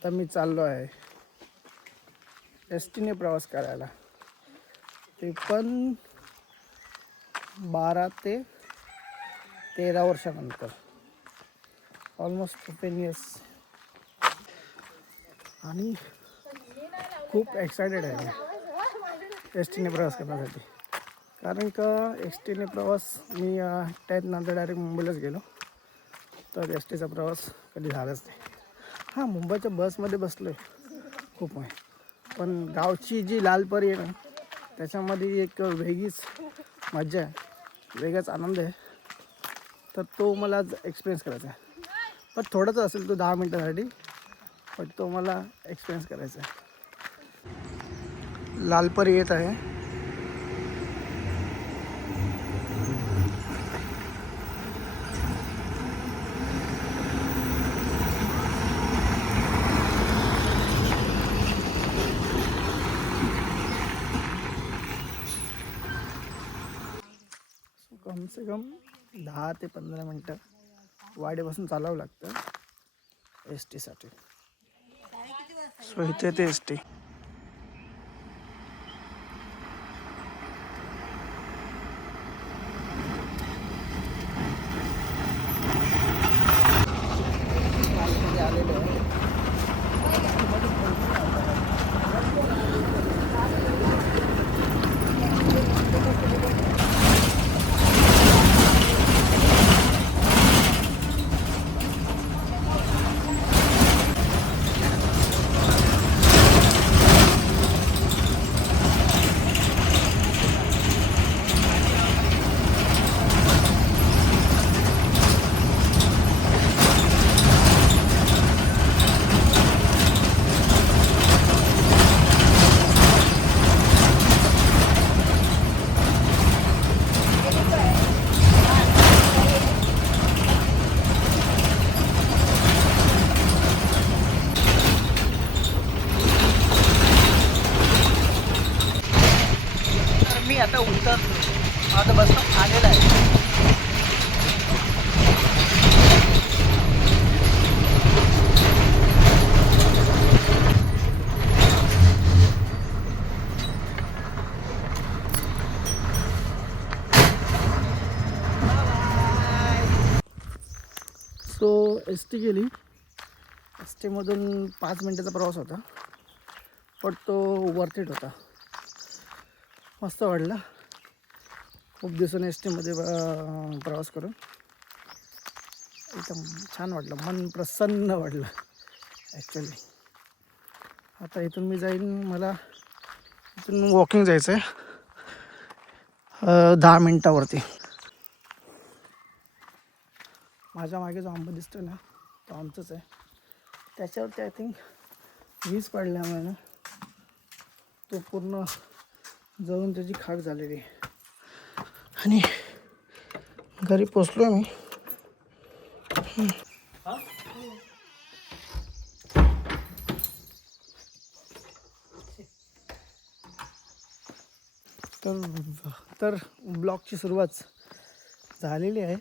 आता मी चाललो आहे एस टीने प्रवास करायला, ते पण 12 ते 13 वर्षानंतर, ऑलमोस्ट 15 इयर्स. आणि खूप एक्सायटेड आहे मी एस टीने प्रवास करण्यासाठी. कारण का एस टीने प्रवास मी 10th नंतर डायरेक्ट मुंबईलाच गेलो, तर एस टीचा प्रवास कधी झालाच नाही. हां, मुंबईच्या बसमध्ये बसलो आहे खूप आहे, पण गावची जी लालपरी आहे ना, त्याच्यामध्ये एक वेगळीच मजा आहे, वेगळाच आनंद आहे. तर तो मला आज एक्सपिरियन्स करायचा आहे. पण थोडाच असेल तो 10 मिनटासाठी, पण तो मला एक्सपिरियन्स करायचा आहे. लालपरी येत आहे. कम से कम 10 ते 15 मिनटं वाडीपासून चालावं लागतं एस टीसाठी. सो इथे ते एस टी. आलेलो आहे. मी आता उतरलो, माझं बस आलेलं आहे. सो एस टी गेली. एस टीमधून 5 मिनटाचा प्रवास होता, पण तो वर्थ इट होता. मस्त वाटलं खूप दिवसांनी एस टीमध्ये प्रवास करून. एकदम छान वाटलं, मन प्रसन्न वाटलं ॲक्च्युली. आता इथून मी जाईन, मला इथून वॉकिंग जायचं आहे 10 मिनटावरती. माझ्या मागे जो आंबा दिसतो ना, तो आमचाच आहे. त्याच्यावरती आय थिंक वीज पडल्यामुळे ना तो पूर्ण जळून त्याची खाक झालेली आहे. आणि घरी पोचलो मी. तर ब्लॉगची सुरुवात झालेली आहे.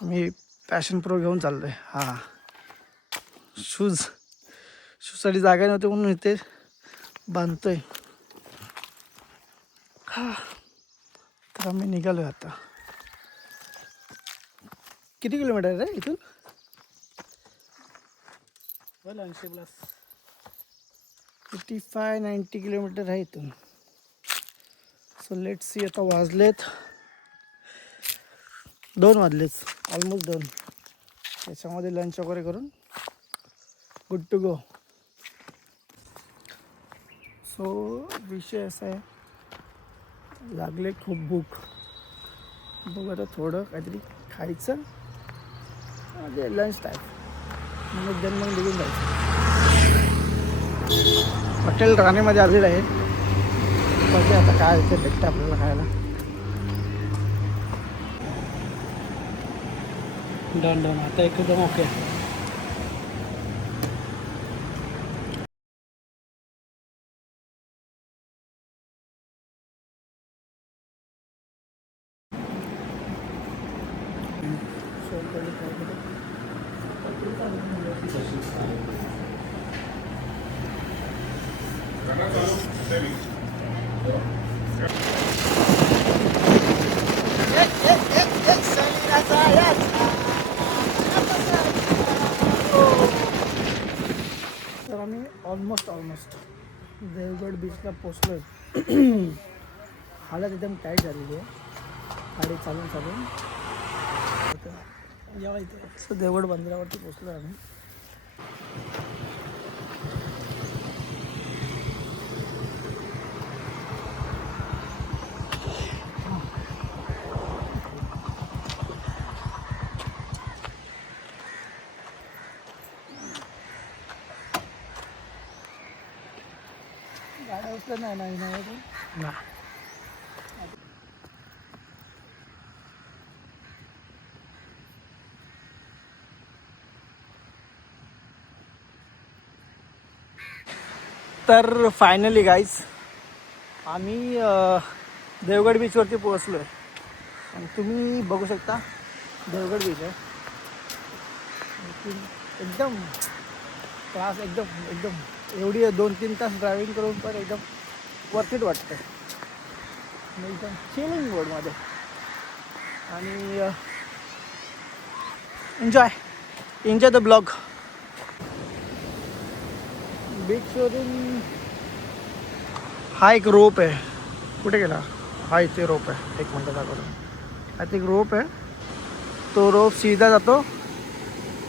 आम्ही पॅशन प्रो घेऊन चाललो आहे. हां, शूजसाठी जागा नव्हती म्हणून इथे बांधतो आहे. तर आम्ही निघालो आहे आता. किती किलोमीटर आहे इथून? 85-90 किलोमीटर आहे इथून. So let's see. आता वाजलेत 2 वाजलेच, ऑलमोस्ट 2. त्याच्यामध्ये लंच वगैरे करून गुड टू गो. सो विषय असा आहे, लागले खूप भूक. बघू आता थोडं काहीतरी खायचं, म्हणजे लंच टाईम, मग निघून जायचं. हॉटेल राणीमध्ये आलेलं आहे. बघूया आता काय इथे भेटतं आपल्याला खायला. डन आता एकदम ओके. तर आम्ही ऑलमोस्ट देवगड बीचला पोचलो आहे. हालत एकदम टाईट झालेली आहे गाडी चालून जेव्हा इथे देवगड बंदरावरती पोचलो आहे आम्ही. गाड्या उचलत नाही ना. तर फायनली गाईज आम्ही देवगड बीचवरती पोहोचलो आहे. आणि तुम्ही बघू शकता देवगड बीच आहे. एकदम त्रास एकदम एवढी 2-3 तास ड्रायव्हिंग करून पण एकदम वर्थ इट वाटतं. एकदम चिलिंग मोडमध्ये आणि एन्जॉय द ब्लॉग. बीचवरून हा एक रोप आहे. कुठे गेला हा? इथे रोप आहे. एक मिनटं दाखवतो. हा एक रोप आहे. तो रोप सीधा जातो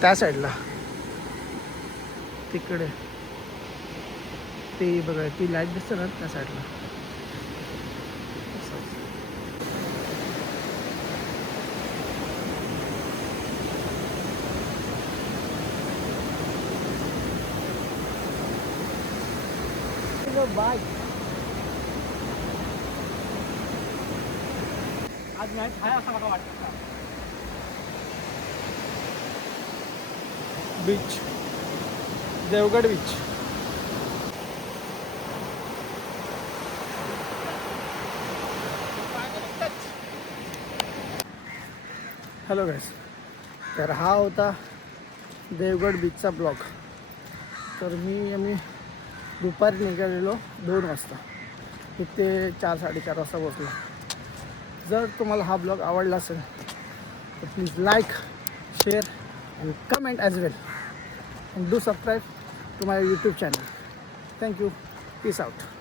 त्या साईडला. तिकडे ते बघा ती लाईट दिसते ना त्या साईडला. बाय. आज मॅच आहे असं मला वाटतं. Beach Devgad beach. हॅलो गाईस, तर हा होता देवगड बीचचा ब्लॉग. तर आम्ही दुपारी निघालेलो 2 वाजता. इथे 4-4:30 वाजता पोचलो. जर तुम्हाला हा ब्लॉग आवडला असेल तर please like, share and comment as well. And do subscribe to my YouTube channel. Thank you. Peace out.